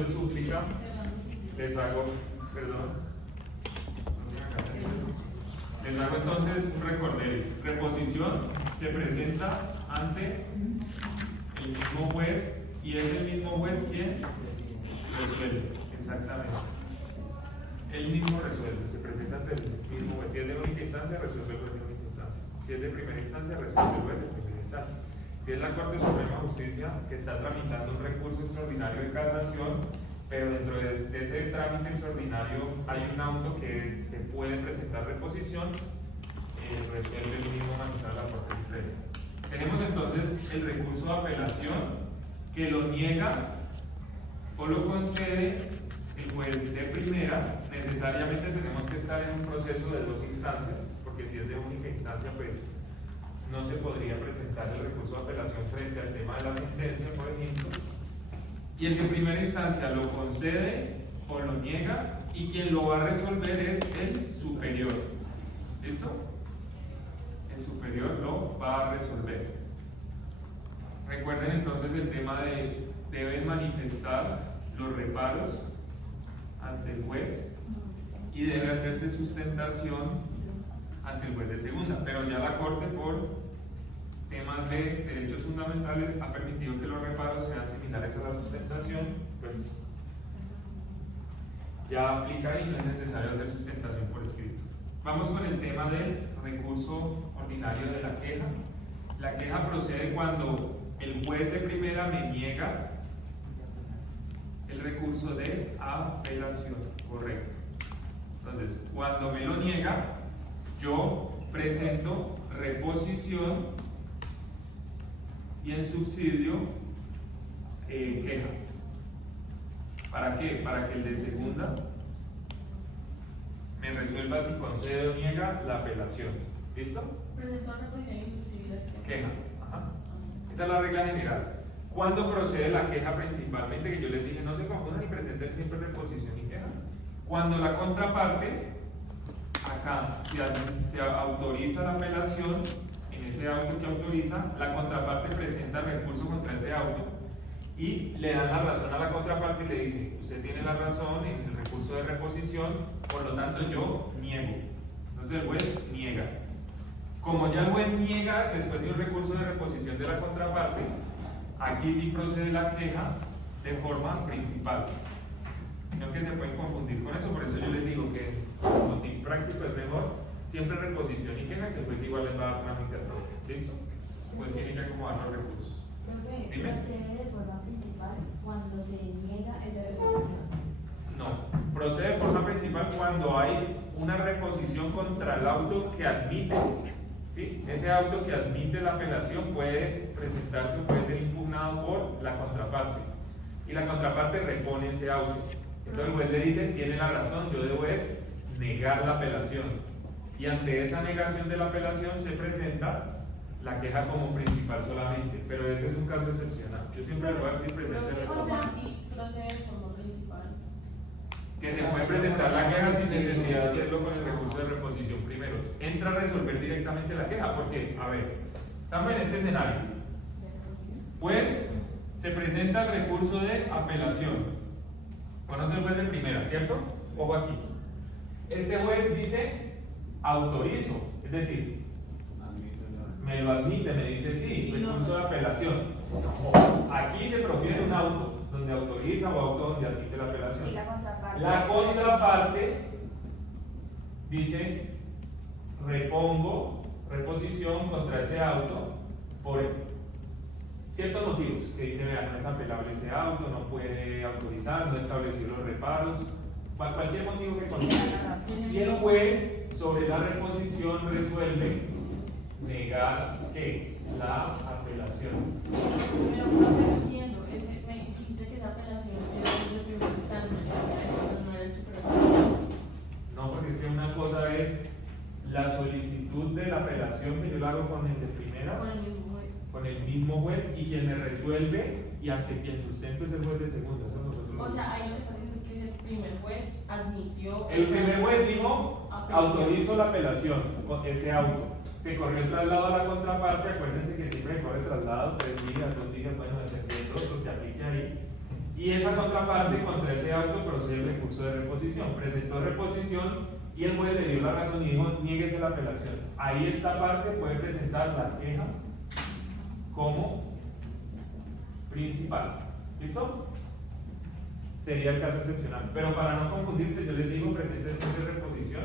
de súplica, les hago, les hago entonces un recorderis. Reposición se presenta ante el mismo juez y es el mismo juez quien resuelve. Exactamente. Él mismo resuelve, se presenta ante el mismo juez. Si es de única instancia, resuelve el juez de única instancia. Si es de primera instancia, resuelve el juez de primera instancia. Si es la Corte Suprema de Justicia que está tramitando un recurso extraordinario de casación, pero dentro de ese trámite extraordinario hay un auto que se puede presentar reposición, resuelve el mismo magistrado de la Corte Suprema. Tenemos entonces el recurso de apelación que lo niega o lo concede el juez de primera. Necesariamente tenemos que estar en un proceso de dos instancias, porque si es de única instancia, pues no se podría presentar el recurso de apelación frente al tema de la sentencia, por ejemplo. Y el de primera instancia lo concede o lo niega, y quien lo va a resolver es el superior. ¿Listo? El superior lo va a resolver. Recuerden entonces el tema de deben manifestar los reparos ante el juez y debe hacerse sustentación ante el juez de segunda, pero ya la Corte por temas de derechos fundamentales ha permitido que los reparos sean similares a la sustentación, pues ya aplica y no es necesario hacer sustentación por escrito. Vamos con el tema del recurso ordinario de la queja. La queja procede cuando el juez de primera me niega el recurso de apelación, correcto. Entonces, cuando me lo niega, yo presento reposición y en subsidio queja. ¿Para qué? Para que el de segunda me resuelva si concede o niega la apelación. ¿Listo? Presentó reposición y subsidio. Queja. Ajá. Esa es la regla general. ¿Cuándo procede la queja principalmente? Que yo les dije, no se confundan y presenten siempre reposición y queja. Cuando la contraparte, acá se autoriza la apelación, en ese auto que autoriza, la contraparte presenta recurso contra ese auto y le dan la razón a la contraparte y le dice, usted tiene la razón en el recurso de reposición, por lo tanto yo niego. Entonces el juez niega. Como ya el juez niega después de un recurso de reposición de la contraparte, aquí sí procede la queja de forma principal. No que se pueden confundir con eso, por eso yo les digo que como tip práctico es mejor siempre reposición y queja, que pues igual les va a dar trámite a todo. ¿Listo? Pues tienen que acomodar los recursos. Dime. ¿Procede de forma principal cuando se niega el de reposición? No, procede de forma principal cuando hay una reposición contra el auto que admite. ¿Sí? Ese auto que admite la apelación puede presentarse o puede ser impugnado por la contraparte. Y la contraparte repone ese auto. Entonces el juez le dice, tiene la razón, yo debo es negar la apelación. Y ante esa negación de la apelación se presenta la queja como principal solamente. Pero ese es un caso excepcional. Yo siempre le voy a decir presente O sea, reposición. sí, procede de forma principal. Que se puede presentar la queja sin necesidad de hacerlo con el recurso de reposición primero. Entra a resolver directamente la queja, porque, a ver, estamos en este escenario. Pues se presenta el recurso de apelación. Conoce el juez de primera, ¿cierto? Ojo aquí. Este juez dice, autorizo, es decir, me lo admite, me dice sí, recurso de apelación. Aquí se profiere un auto donde autoriza o auto donde admite la apelación. Y la contraparte. La contraparte dice, repongo reposición contra ese auto por ciertos motivos, que dice, vea, no es apelable ese auto, no puede autorizar, no estableció los reparos, cualquier motivo que considere. Y el juez sobre la reposición resuelve negar ¿qué? La apelación. Pero no entiendo, me dijiste que esa apelación era de primera instancia, no era el superior. No, porque es que una cosa es la solicitud de la apelación que yo la hago con el de primera, Con el mismo juez. con el mismo juez, y quien me resuelve y ante quien sustento es el juez de segunda. Eso nosotros. O sea, ahí lo que está diciendo es que el primer juez admitió. El primer juez dijo, apelación. autorizo la apelación con ese auto. Se corrió el traslado a la contraparte, acuérdense que siempre se corre el traslado, 3 días, 2 días, bueno, depende de todo lo que aplique ahí. Y esa contraparte contra ese auto procede el recurso de reposición. Presentó reposición y el juez le dio la razón y dijo niéguese la apelación. Ahí esta parte puede presentar la queja como principal. ¿Listo? Sería el caso excepcional. Pero para no confundirse, yo les digo presente en reposición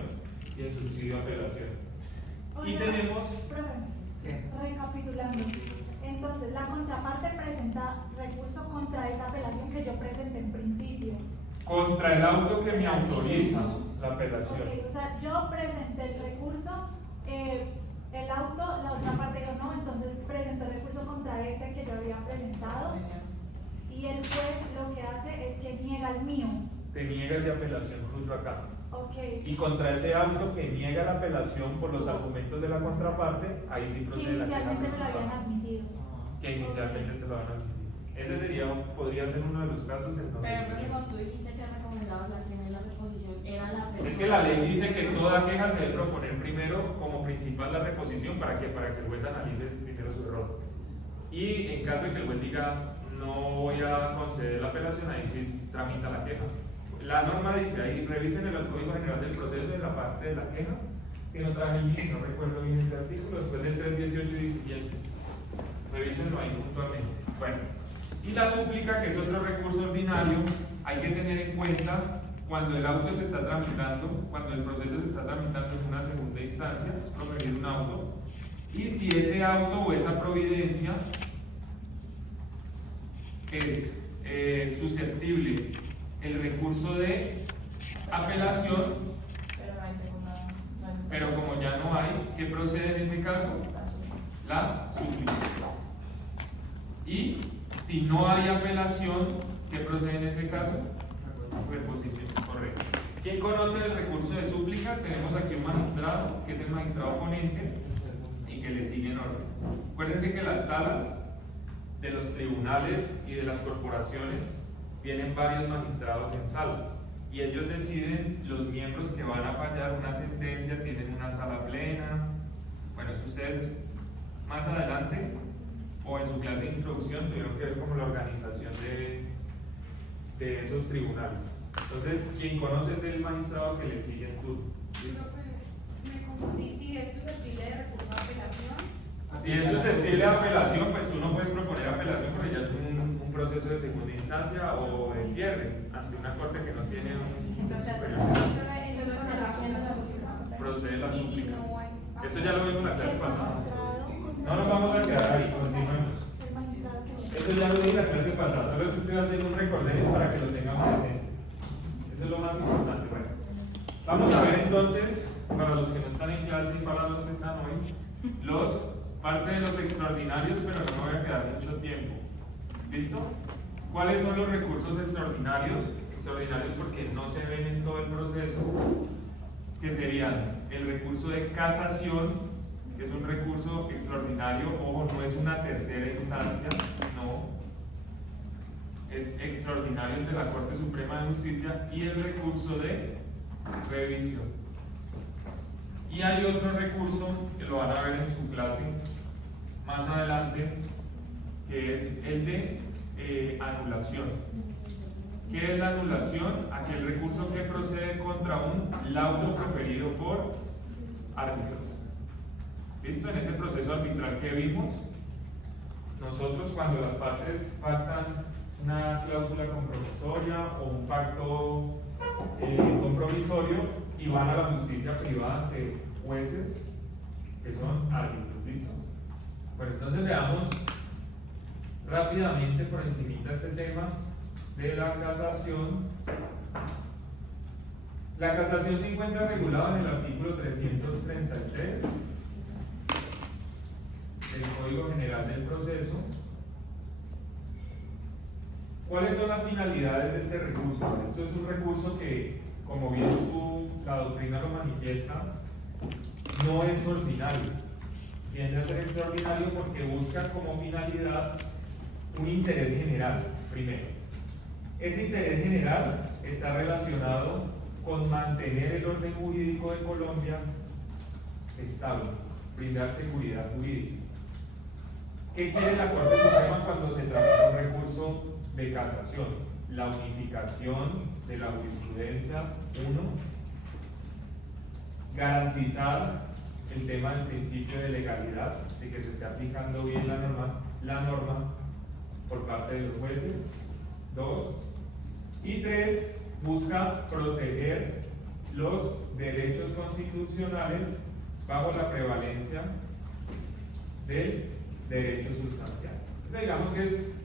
y en subsidio apelación. Y tenemos. Recapitulando. Entonces, la contraparte presenta recurso contra esa apelación que yo presenté en principio. Contra el auto que me autoriza la apelación. Okay, o sea, yo presenté el recurso, el auto, la otra parte dijo no, entonces presenté recurso contra ese que yo había presentado y el juez lo que hace es que niega el mío. Te niegas de apelación justo acá. Okay. Y contra ese auto que niega la apelación por los argumentos de la contraparte, ahí sí Que procede la queja inicialmente me lo habían principal. admitido. Que inicialmente te lo van a admitir. Ese podría ser uno de los casos en donde. Pero porque cuando tú dijiste que recomendabas la queja en la reposición, era la persona. Es que la ley dice que toda queja se debe proponer primero como principal la reposición para que el juez analice primero su error. Y en caso de que el juez diga no voy a conceder la apelación, ahí sí tramita la queja. La norma dice ahí, revisen el Código General del Proceso en la parte de la queja. Si no traje el link, no recuerdo bien ese artículo, después del 318 y siguiente. Revísenlo ahí puntualmente. Bueno, y la súplica, que es otro recurso ordinario, hay que tener en cuenta cuando el auto se está tramitando, cuando el proceso se está tramitando en una segunda instancia, es proferir un auto, y si ese auto o esa providencia es susceptible el recurso de apelación, Pero no hay segunda. pero como ya no hay, ¿qué procede en ese caso? La súplica. Y si no hay apelación, ¿qué procede en ese caso? Reposición, correcto. ¿Quién conoce el recurso de súplica? Tenemos aquí un magistrado, que es el magistrado ponente, y que le sigue en orden. Acuérdense que las salas de los tribunales y de las corporaciones vienen varios magistrados en sala, y ellos deciden los miembros que van a fallar una sentencia, tienen una sala plena. Bueno, eso ustedes más adelante o en su clase de introducción tuvieron que ver como la organización de esos tribunales. Entonces, quien conoce es el magistrado que le sigue en turno. ¿Listo? Me confundí si es susceptible de recurso a apelación. Si es susceptible de apelación, pues tú no puedes proponer apelación porque ya es un proceso de segunda instancia o de cierre ante una corte que no tiene un superior. Procede la súplica. Esto ya lo vimos en la clase pasada. No nos vamos a quedar ahí, continuemos. El magistrado que Esto ya lo vi en la clase pasada, solo es que estoy haciendo un recorderis para que lo tengamos presente. Eso es lo más importante. Bueno, vamos a ver entonces, para los que no están en clase y para los que están hoy, parte de los extraordinarios, pero no me voy a quedar mucho tiempo. ¿Listo? ¿Cuáles son los recursos extraordinarios? Extraordinarios porque no se ven en todo el proceso, que serían el recurso de casación, que es un recurso extraordinario, ojo, no es una tercera instancia, no, es extraordinario de la Corte Suprema de Justicia, y el recurso de revisión. Y hay otro recurso que lo van a ver en su clase más adelante, que es el de anulación. ¿Qué es la anulación? Aquel recurso que procede contra un laudo proferido por árbitros. ¿Listo? En ese proceso arbitral que vimos, nosotros cuando las partes pactan una cláusula compromisoria o un pacto compromisorio y van a la justicia privada ante jueces que son árbitros. ¿Listo? Bueno, entonces veamos rápidamente por encimita este tema de la casación. La casación se encuentra regulada en el artículo 333 del Código General del Proceso. ¿Cuáles son las finalidades de este recurso? Esto es un recurso que, como bien la doctrina lo manifiesta, no es ordinario. Tiende a ser extraordinario porque busca como finalidad un interés general, primero. Ese interés general está relacionado con mantener el orden jurídico de Colombia estable, brindar seguridad jurídica. ¿Qué quiere la Corte Suprema cuando se trata de un recurso de casación? la unificación de la jurisprudencia, 1, garantizar el tema del principio de legalidad, de que se esté aplicando bien la norma por parte de los jueces, 2, y 3, busca proteger los derechos constitucionales bajo la prevalencia del derecho sustancial. Entonces, digamos que es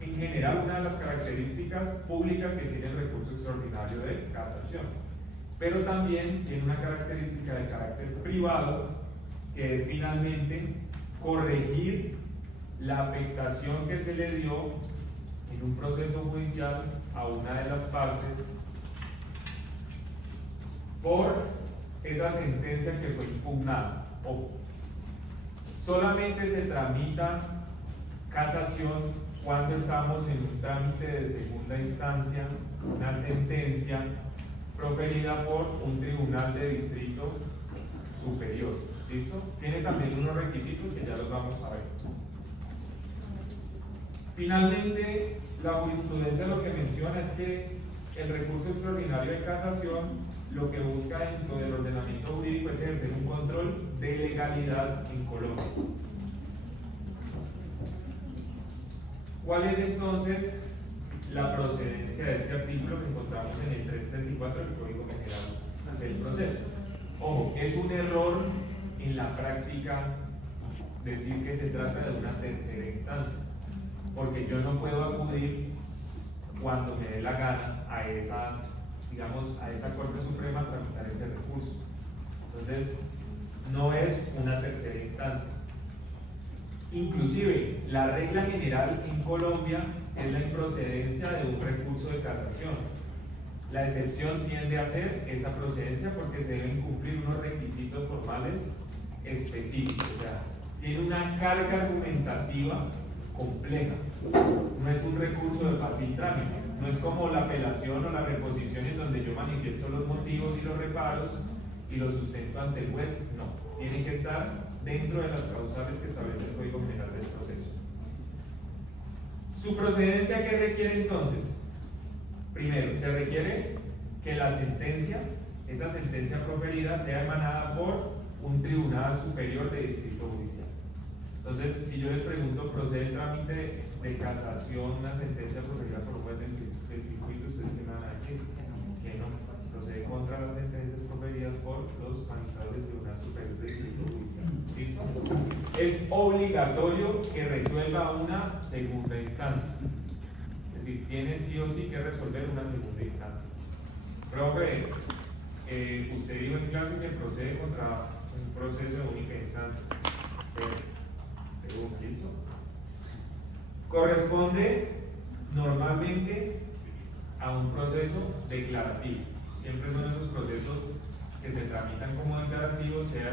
en general una de las características públicas que tiene el recurso extraordinario de casación, pero también tiene una característica de carácter privado, que es finalmente corregir la afectación que se le dio en un proceso judicial a una de las partes por esa sentencia que fue impugnada. Ojo, solamente se tramita casación cuando estamos en un trámite de segunda instancia, una sentencia proferida por un tribunal de distrito superior. ¿Listo? Tiene también unos requisitos que ya los vamos a ver. Finalmente, la jurisprudencia lo que menciona es que el recurso extraordinario de casación lo que busca dentro del ordenamiento jurídico es ejercer un control de legalidad en Colombia. ¿Cuál es entonces la procedencia de este artículo que encontramos en el 364 del Código General del Proceso? Ojo, es un error en la práctica decir que se trata de una tercera instancia, porque yo no puedo acudir cuando me dé la gana a esa, digamos, a esa Corte Suprema a tramitar ese recurso. Entonces, no es una tercera instancia. Inclusive, la regla general en Colombia es la improcedencia de un recurso de casación. La excepción tiende a ser esa procedencia porque se deben cumplir unos requisitos formales específicos. O sea, tiene una carga argumentativa compleja. No es un recurso de fácil trámite. No es como la apelación o la reposición en donde yo manifiesto los motivos y los reparos y los sustento ante el juez. No, tiene que estar dentro de las causales que establece el Código General del Proceso. ¿Su procedencia qué requiere entonces? Primero, se requiere que la sentencia, esa sentencia proferida, sea emanada por un tribunal superior de distrito judicial. Entonces, si yo les pregunto, ¿procede el trámite de casación una sentencia proferida por un juez del circuito? ¿Ustedes qué me van a decir? Que no. Procede contra las sentencias proferidas por los magistrados del Tribunal Superior de Distrito Judicial. ¿Listo? Es obligatorio que resuelva una segunda instancia. Es decir, tiene sí o sí que resolver una segunda instancia. Profe, usted dijo en clase que procede contra un proceso de única instancia. ¿Listo? Corresponde normalmente a un proceso declarativo. Siempre son esos procesos que se tramitan como declarativos, sea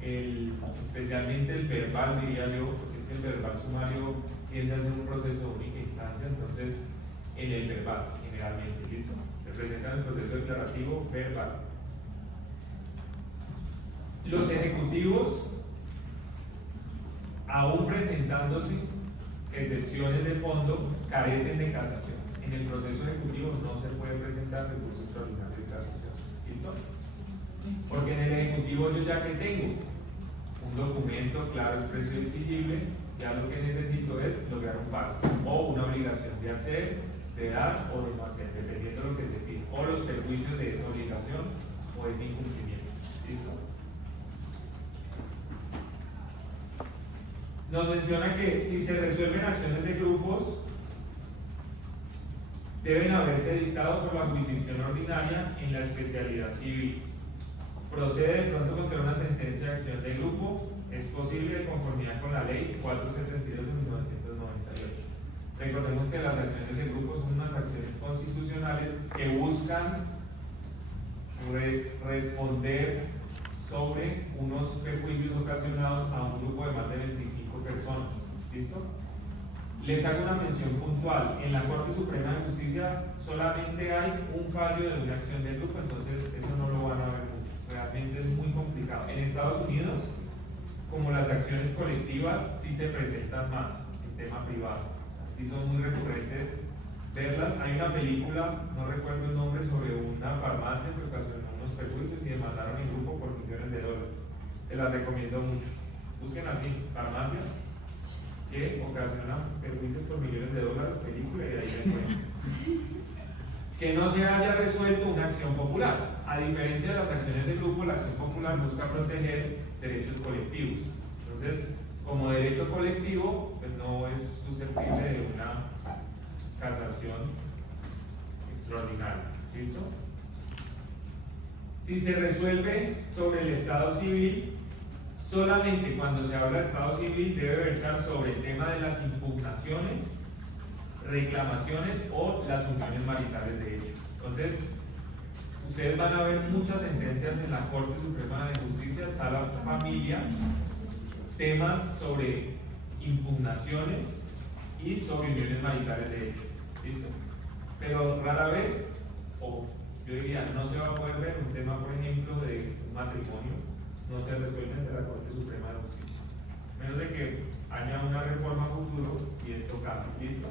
especialmente el verbal, diría yo, porque es que el verbal sumario tiende a ser un proceso de única instancia, entonces en el verbal generalmente, ¿listo? Representan el proceso declarativo verbal. Los ejecutivos, aún presentándose excepciones de fondo, carecen de casación. En el proceso ejecutivo no se puede presentar recurso extraordinario de casación. ¿Listo? Porque en el ejecutivo yo ya que tengo un documento claro, expreso y exigible, ya lo que necesito es lograr un pago o una obligación de hacer, de dar o de no hacer, dependiendo de lo que se pide, o los perjuicios de esa obligación o ese incumplimiento. ¿Listo? Nos menciona que si se resuelven acciones de grupos, deben haberse dictado por la jurisdicción ordinaria en la especialidad civil. Procede de pronto contra una sentencia de acción de grupo, es posible de conformidad con la ley 472 de 1998. Recordemos que las acciones de grupo son unas acciones constitucionales que buscan responder sobre unos perjuicios ocasionados a un grupo de más de 25 personas. ¿Listo? Les hago una mención puntual. En la Corte Suprema de Justicia solamente hay un fallo de una acción de grupo, entonces eso no lo van a ver mucho. Realmente es muy complicado. En Estados Unidos, como las acciones colectivas, sí se presentan más en tema privado. Sí son muy recurrentes verlas. Hay una película, no recuerdo el nombre, sobre una farmacia que ocasionó unos perjuicios y demandaron en grupo por millones de dólares. Te la recomiendo mucho. Busquen así, farmacias que ocasionan perjuicios por millones de dólares, película, y ahí les cuento. Que no se haya resuelto una acción popular. A diferencia de las acciones de grupo, la acción popular busca proteger derechos colectivos. Entonces, como derecho colectivo, pues no es susceptible de una casación extraordinaria. ¿Listo? Si se resuelve sobre el estado civil, solamente cuando se habla de estado civil debe versar sobre el tema de las impugnaciones, reclamaciones o las uniones maritales de ellos. Entonces, ustedes van a ver muchas sentencias en la Corte Suprema de Justicia, Sala Familia, temas sobre impugnaciones y sobre uniones maritales de ellos. ¿Listo? Pero rara vez, o yo diría, no se va a poder ver un tema, por ejemplo, de un matrimonio, no se resuelve ante la Corte Suprema de Justicia. Menos de que haya una reforma futuro y esto cambie. ¿Listo?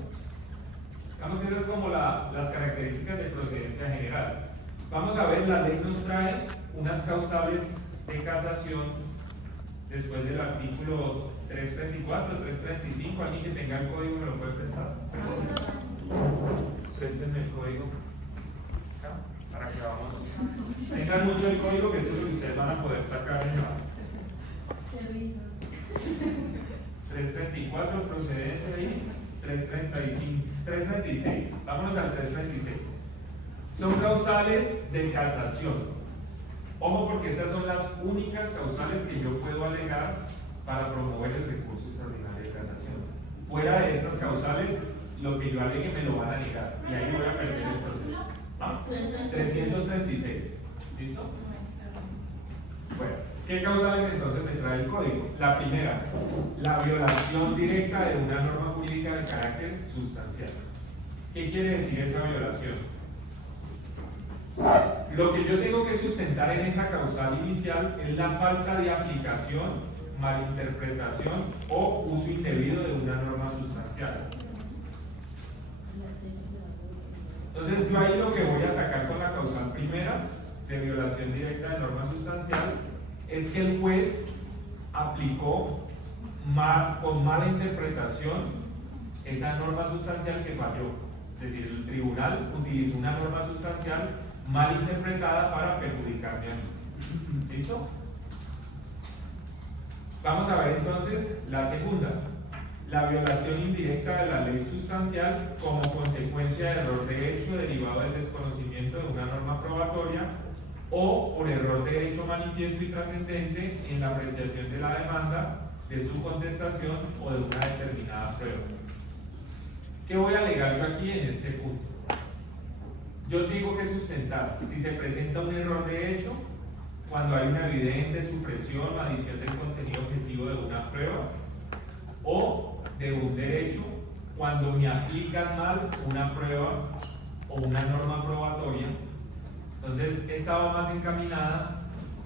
Digamos que esas es como las características de procedencia general. Vamos a ver, la ley nos trae unas causales de casación después del artículo 334, 335. Alguien que tenga el código me lo puede prestar. Préstenme el código acá, para que vamos. Tengan mucho el código, que eso es lo que ustedes van a poder sacar en la 334, procedencia ahí. 335, 336, vámonos al 336. Son causales de casación. Ojo, porque estas son las únicas causales que yo puedo alegar para promover el recurso extraordinario de casación. Fuera de estas causales, lo que yo alegue me lo van a negar y ahí voy a perder el proceso. ¿Ah? 336. ¿Listo? Bueno, ¿qué causales entonces me trae el código? La primera, la violación directa de una norma jurídica de carácter sustancial. ¿Qué quiere decir esa violación? Lo que yo tengo que sustentar en esa causal inicial es la falta de aplicación, malinterpretación o uso indebido de una norma sustancial. Entonces yo ahí lo que voy a atacar con la causal primera de violación directa de norma sustancial es que el juez aplicó con mala interpretación esa norma sustancial que falló. Es decir, el tribunal utilizó una norma sustancial mal interpretada para perjudicarme a mí. ¿Listo? Vamos a ver entonces la segunda. La violación indirecta de la ley sustancial como consecuencia de error de hecho derivado del desconocimiento de una norma probatoria o por error de hecho manifiesto y trascendente en la apreciación de la demanda, de su contestación o de una determinada prueba. ¿Qué voy a alegar yo aquí en este punto? Yo digo que sustentar si se presenta un error de hecho cuando hay una evidente supresión o adición del contenido objetivo de una prueba o de un derecho cuando me aplican mal una prueba o una norma probatoria. Entonces, esta va más encaminada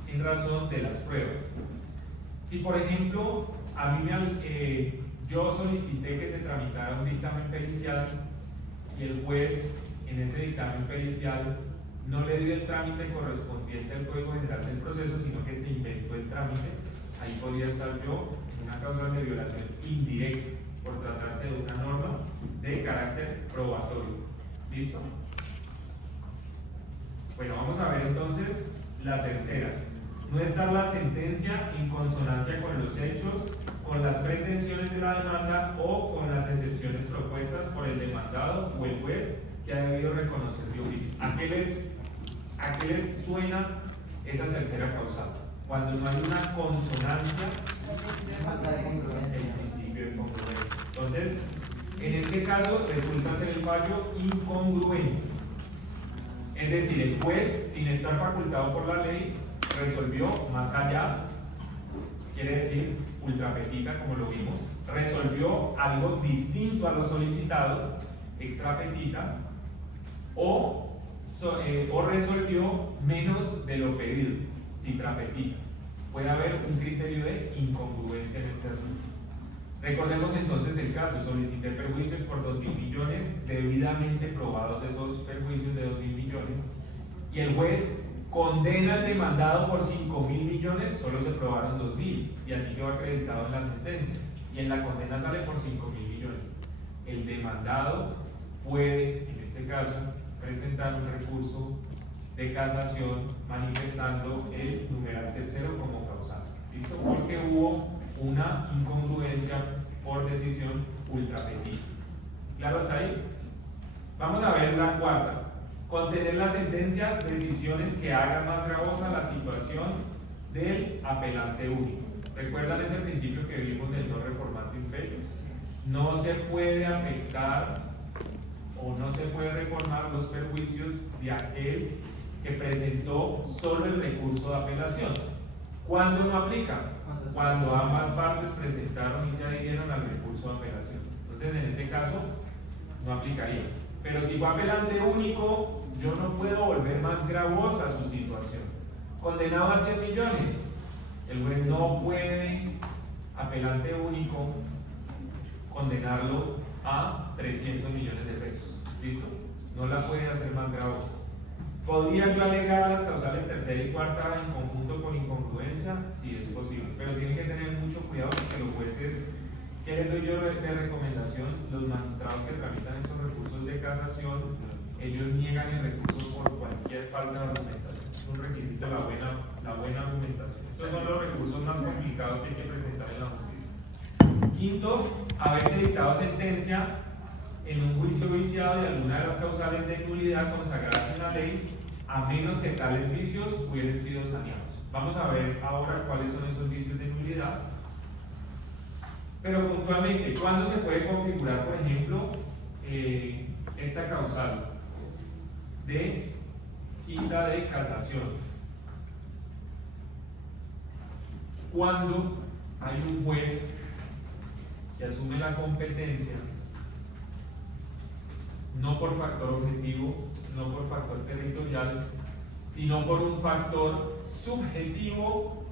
en razón de las pruebas. Si, por ejemplo, a mí yo solicité que se tramitara un dictamen pericial y el juez en ese dictamen pericial no le dio el trámite correspondiente al Código General del Proceso, sino que se inventó el trámite, ahí podría estar yo en una causa de violación indirecta por tratarse de una norma de carácter probatorio. ¿Listo? Bueno, vamos a ver entonces la tercera. No estar la sentencia en consonancia con los hechos, con las pretensiones de la demanda o con las excepciones propuestas por el demandado o el juez que ha debido reconocer de oficio. ¿A qué les suena esa tercera causal? Cuando no hay una consonancia en principio de congruencia. Entonces, en este caso resulta ser el fallo incongruente. Es decir, el juez, sin estar facultado por la ley, resolvió más allá, quiere decir ultra petita, como lo vimos, resolvió algo distinto a lo solicitado, extra petita, o resolvió menos de lo pedido, citra petita. Puede haber un criterio de incongruencia en este asunto. Recordemos entonces el caso, solicité perjuicios por 2.000 millones, debidamente probados esos perjuicios de 2.000 millones, y el juez condena al demandado por 5.000 millones, solo se probaron 2.000, y así quedó acreditado en la sentencia, y en la condena sale por 5.000 millones. El demandado puede, en este caso, presentar un recurso de casación manifestando el numeral tercero como causal. ¿Listo? Porque hubo una incongruencia por decisión ultra petita. ¿Claro hasta ahí? Vamos a ver la cuarta. Contener la sentencia decisiones que hagan más gravosa la situación del apelante único. ¿Recuerdan ese principio que vimos del no reformando imperios? No se puede afectar o no se puede reformar los perjuicios de aquel que presentó solo el recurso de apelación. ¿Cuándo no aplica? Cuando ambas partes presentaron y se adhirieron al recurso de apelación. Entonces, en ese caso, no aplicaría. Pero si fue apelante único, yo no puedo volver más gravosa su situación. Condenado a 100 millones, el juez no puede, apelante único, condenarlo a 300 millones de pesos. ¿Listo? No la puede hacer más gravosa. ¿Podría yo alegar las causales tercera y cuarta en conjunto con incongruencia? Sí, es posible, pero tienen que tener mucho cuidado porque los jueces, ¿qué les doy yo de recomendación? Los magistrados que tramitan estos recursos de casación, ellos niegan el recurso por cualquier falta de argumentación. Es un requisito la buena argumentación. Estos son los recursos más complicados que hay que presentar en la justicia. Quinto, haberse dictado sentencia en un juicio viciado de alguna de las causales de nulidad consagradas en la ley, a menos que tales vicios hubieran sido saneados. Vamos a ver ahora cuáles son esos vicios de nulidad. Pero puntualmente, ¿cuándo se puede configurar, por ejemplo, esta causal de quita de casación? Cuando hay un juez que asume la competencia no por factor objetivo, no por factor territorial, sino por un factor subjetivo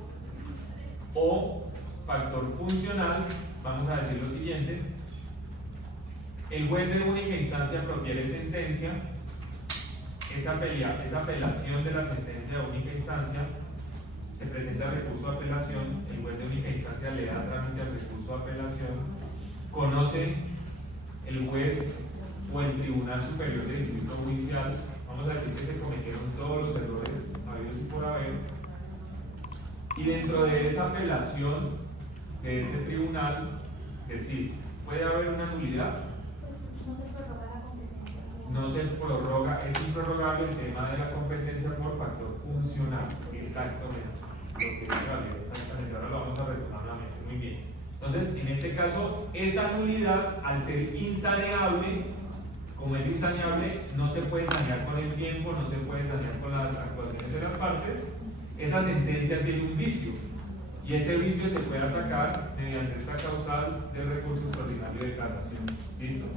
o factor funcional. Vamos a decir lo siguiente: el juez de única instancia profiere sentencia, esa apelación de la sentencia de única instancia, se presenta recurso de apelación, el juez de única instancia le da trámite al recurso de apelación, conoce el juez o el Tribunal Superior de Distrito Judicial, vamos a decir que se cometieron todos los errores habidos y por haber, y dentro de esa apelación de ese tribunal, decir, ¿puede haber una nulidad? Pues no se prorroga la competencia. No se prorroga, es improrrogable el tema de la competencia por factor funcional. Exactamente. Lo que dice la ley, exactamente. Ahora lo vamos a retomar nuevamente. Muy bien. Entonces, en este caso, esa nulidad, al ser insaneable, como es insaneable, no se puede sanear con el tiempo, no se puede sanear con las actuaciones de las partes. Esa sentencia tiene un vicio, y ese vicio se puede atacar mediante esta causal del recurso extraordinario de casación. ¿Listo?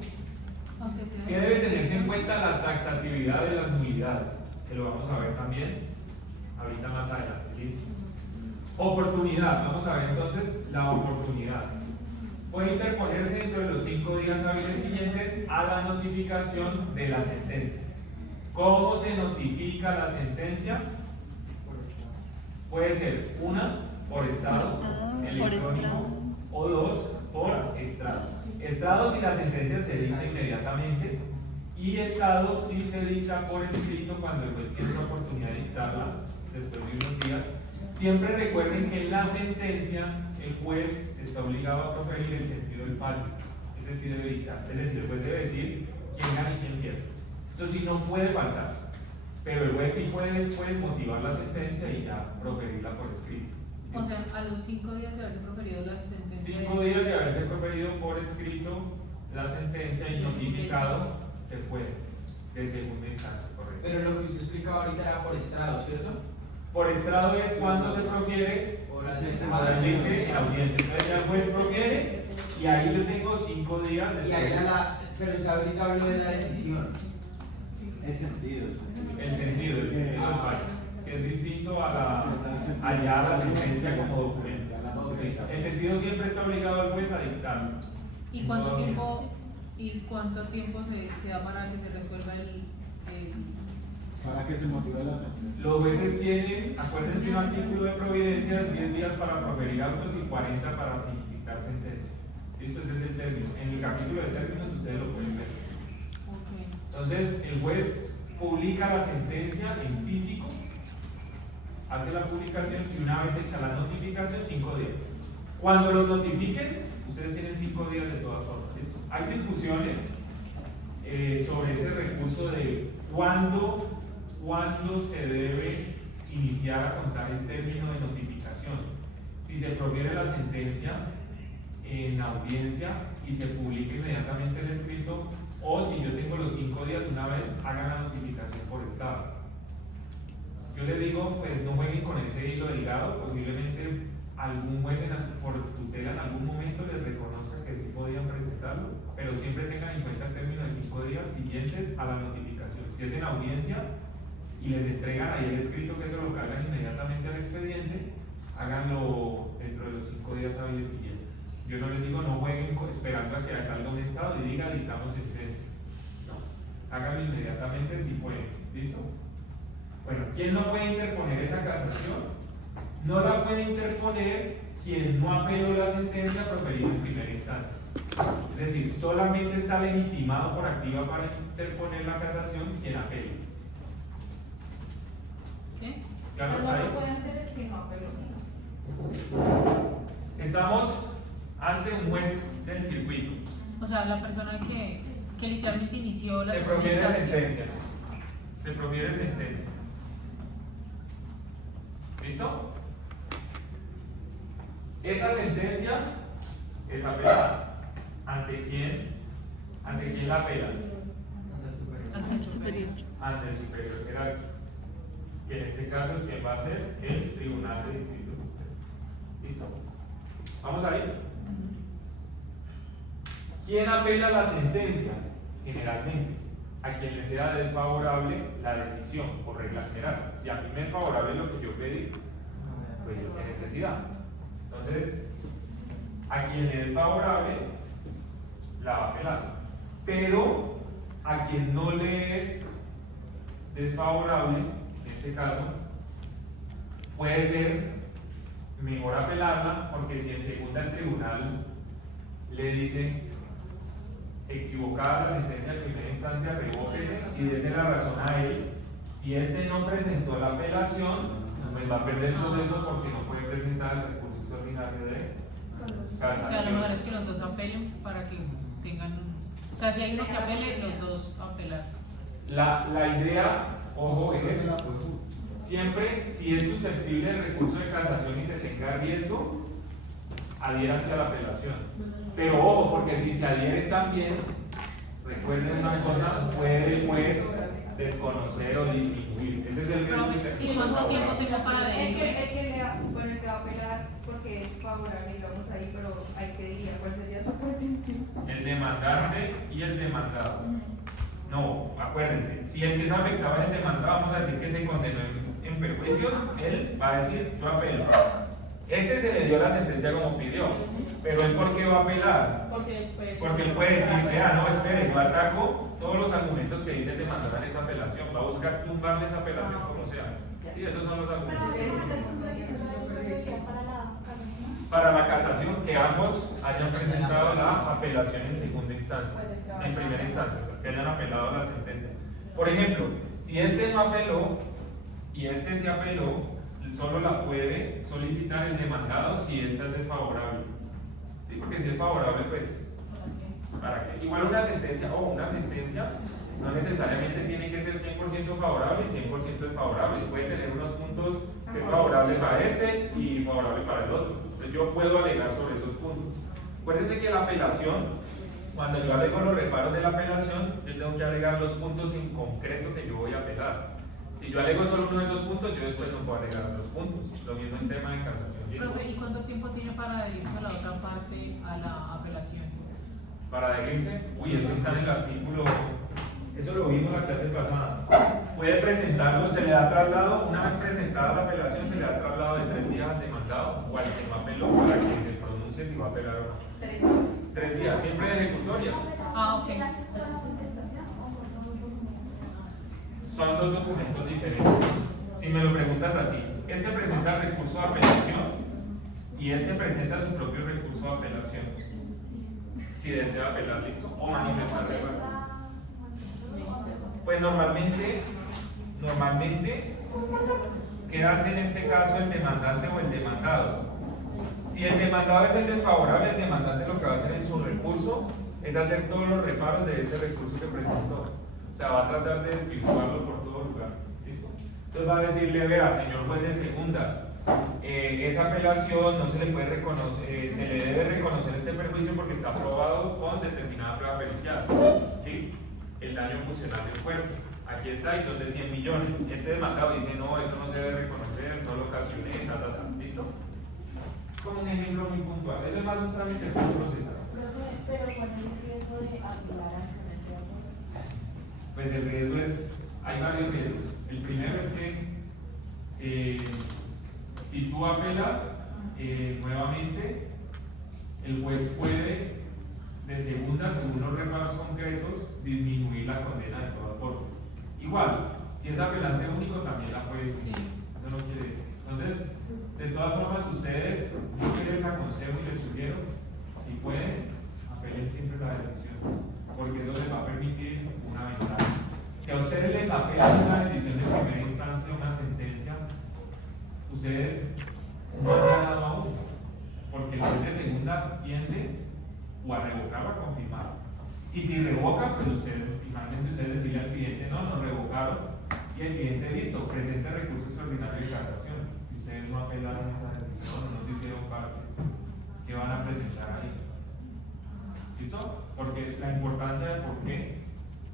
¿Qué debe tenerse en cuenta? La taxatividad de las nulidades, que lo vamos a ver también ahorita más adelante. ¿Listo? Oportunidad. Vamos a ver entonces la oportunidad. Puede interponerse dentro de los 5 días hábiles siguientes a la notificación de la sentencia. ¿Cómo se notifica la sentencia? Puede ser una, por estado electrónico, o 2, por estrado. Estado si la sentencia se dicta inmediatamente, y estado si se dicta por escrito cuando el juez tiene la oportunidad de dictarla después de unos días. Siempre recuerden que en la sentencia el juez está obligado a proferir el sentido del fallo, es decir, debe dictar, es decir, el juez debe decir quién gana y quién pierde. Esto sí no puede faltar, pero el juez sí puede después motivar la sentencia y ya proferirla por escrito. O sea, a los 5 días de haberse proferido la sentencia. 5 días de haberse proferido por escrito la sentencia y notificado, se puede, de segunda instancia, correcto. Pero lo que usted explicaba ahorita era por estrado, ¿cierto? Por estrado es cuando se profiere oralmente en audiencia. Entonces ya el juez profiere y ahí yo tengo 5 días Y ahí después. pero usted ahorita habló de la decisión. El sentido. El sentido del fallo, que es distinto a la sentencia como documento. Ok. El sentido siempre está obligado al juez a dictarlo. ¿Y cuánto tiempo se da para que se resuelva el Para que se motive la sentencia. Los jueces tienen, acuérdense, un artículo de providencias, 10 días para proferir autos y 40 para significar sentencia. ¿Listo? Ese es el término. En el capítulo de términos ustedes lo pueden ver. Entonces, el juez publica la sentencia en físico, hace la publicación y una vez hecha la notificación, 5 días. Cuando los notifiquen, ustedes tienen 5 días de todas formas. ¿Listo? Hay discusiones sobre ese recurso de cuándo se debe iniciar a contar el término de notificación. Si se profiere la sentencia en audiencia y se publica inmediatamente el escrito, o si yo tengo los 5 días, una vez hagan la notificación por estado. Yo le digo, pues no jueguen con ese hilo delgado, posiblemente algún juez por tutela en algún momento les reconozca que sí podían presentarlo, pero siempre tengan en cuenta el término de 5 días siguientes a la notificación. Si es en audiencia y les entregan ahí el escrito, que eso lo cargan inmediatamente al expediente, háganlo dentro de los 5 días hábiles siguientes. Yo no les digo no jueguen esperando a que salga un estado y diga dictamos sentencia. No, háganlo inmediatamente si pueden. ¿Listo? Bueno, ¿quién no puede interponer esa casación? No la puede interponer quien no apeló la sentencia proferida en primera instancia. Es decir, solamente está legitimado por activa para interponer la casación quien apela. ¿Qué? ¿Ya lo Pero sabe? no lo puede hacer el que no apeló. Estamos ante un juez del circuito. O sea, la persona que literalmente inició la Se segunda profiere instancia. sentencia. Se profiere sentencia. ¿Listo? Esa sentencia es apelada. ¿Ante quién? ¿Ante quién la apela? Ante el superior. Ante el superior jerárquico. Que en este caso, ¿quién va a ser? El Tribunal de Distrito. ¿Listo? ¿Vamos a ir? ¿Quién apela la sentencia? Generalmente, a quien le sea desfavorable la decisión, por regla general. Si a mí me es favorable lo que yo pedí, pues yo qué necesidad. Entonces, a quien le es favorable, la va a apelar. Pero a quien no le es desfavorable, en este caso, puede ser mejor apelarla, porque si en segunda el tribunal le dice equivocada la sentencia de primera instancia, revóquese y dése la razón a él. Si este no presentó la apelación, pues va a perder el proceso porque no puede presentar el recurso extraordinario de O sea, lo casación. mejor es que los dos apelen para que tengan. O sea, si hay uno que apele, los dos apelar. La idea, ojo, es siempre, si es susceptible el recurso de casación y se tenga riesgo, adhiéranse a la apelación. Pero ojo, porque si se adhieren también, recuerden una cosa, puede el juez desconocer o disminuir. Ese es el Pero, riesgo. ¿y cuánto tiempo tengo para El que, adherirme? bueno, el que va a apelar porque es favorable, digamos ahí, pero hay que diría cuál sería su pretensión. El demandante y el demandado. No, acuérdense, si el que es afectado es el demandado, vamos a decir que se condenó en perjuicios, él va a decir, yo apelo. Este se le dio la sentencia como pidió, pero él ¿por qué va a apelar? Porque él puede decir, vea, no, espere, yo ataco todos los argumentos que dice el demandado en esa apelación, va a buscar tumbarle esa apelación como sea. Sí, esos son los Pero argumentos. para la casación. Para la casación, que ambos hayan presentado la apelación en segunda instancia, en primera instancia, o sea, que hayan apelado a la sentencia. Por ejemplo, si este no apeló y este se apeló, solo la puede solicitar el demandado si esta es desfavorable. ¿Sí? Porque si es favorable, pues, ¿para qué? Igual una sentencia, no necesariamente tiene que ser 100% favorable y 100% desfavorable. Puede tener unos puntos que es favorable para este y favorable para el otro. Entonces yo puedo alegar sobre esos puntos. Acuérdense que la apelación, cuando yo alego los reparos de la apelación, yo tengo que alegar los puntos en concreto que yo voy a apelar. Si yo alego solo uno de esos puntos, yo después no puedo alegar otros puntos. Lo mismo en tema de casación. Profe, ¿y cuánto tiempo tiene para adherirse a la otra parte a la apelación? Para adherirse, uy, eso está en el artículo, eso lo vimos la clase pasada. puede presentarlo, se le da traslado, una vez presentada la apelación, se le da traslado de 3 días al demandado o al que no apeló para que se pronuncie si va a apelar o no. 3 días, siempre de ejecutoria. Ah, ok. Son 2 documentos diferentes. Si me lo preguntas así, este presenta el recurso de apelación y este presenta su propio recurso de apelación. Si desea apelar, listo, o manifestar reserva. Pues normalmente, ¿qué hace en este caso el demandante o el demandado? Si el demandado es el desfavorable, el demandante lo que va a hacer en su recurso es hacer todos los reparos de ese recurso que presentó. O sea, va a tratar de desvirtuarlo por todo lugar. ¿Listo? Entonces va a decirle, vea, señor juez de segunda, esa apelación no se le puede reconocer, se le debe reconocer este perjuicio porque está aprobado con determinada prueba pericial. ¿Sí? El daño funcional del cuerpo. Aquí está y son de 100 millones. Este demandado dice, no, eso no se debe reconocer, no lo ocasioné, ¿listo? Como un ejemplo muy puntual. Eso es más un trámite procesal. Pero ¿cuál es el riesgo de apelar a este acuerdo? Pues el riesgo es, hay varios riesgos. El primero es que si tú apelas nuevamente, el juez puede de segunda, según los reparos concretos, disminuir la condena de todas formas. Igual, si es apelante único, también la puede disminuir. Eso no quiere decir. Entonces, de todas formas, ustedes, yo les aconsejo y les sugiero, si pueden, apelen siempre la decisión, porque eso les va a permitir una ventaja. Si a ustedes les apelan una decisión de primera instancia, una sentencia, ustedes no han ganado aún, porque el juez de segunda tiende o a revocar o a confirmar. Y si revoca, pues ustedes, imagínense ustedes decirle al cliente, no revocaron, y el cliente listo, presenta recurso extraordinario de casación. Y ustedes no apelaron esa decisión, no se hicieron parte. ¿Qué van a presentar ahí? ¿Listo? Porque la importancia de por qué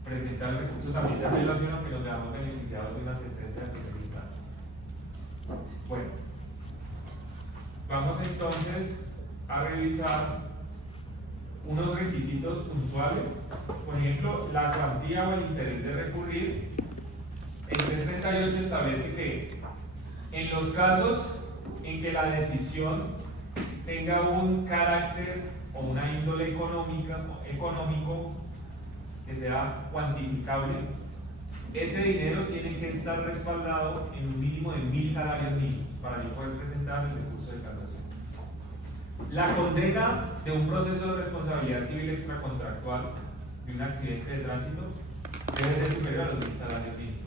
presentar el recurso también de apelación, aunque nos veamos beneficiados de una sentencia de primera instancia. Bueno, vamos entonces a revisar unos requisitos puntuales. Por ejemplo, la cuantía o el interés de recurrir. El 338 establece que en los casos en que la decisión tenga un carácter o una índole económico que sea cuantificable, ese dinero tiene que estar respaldado en un mínimo de 1000 salarios mínimos para yo poder presentar el recurso de casación. La condena de un proceso de responsabilidad civil extracontractual de un accidente de tránsito debe ser superior a los 1000 salarios mínimos.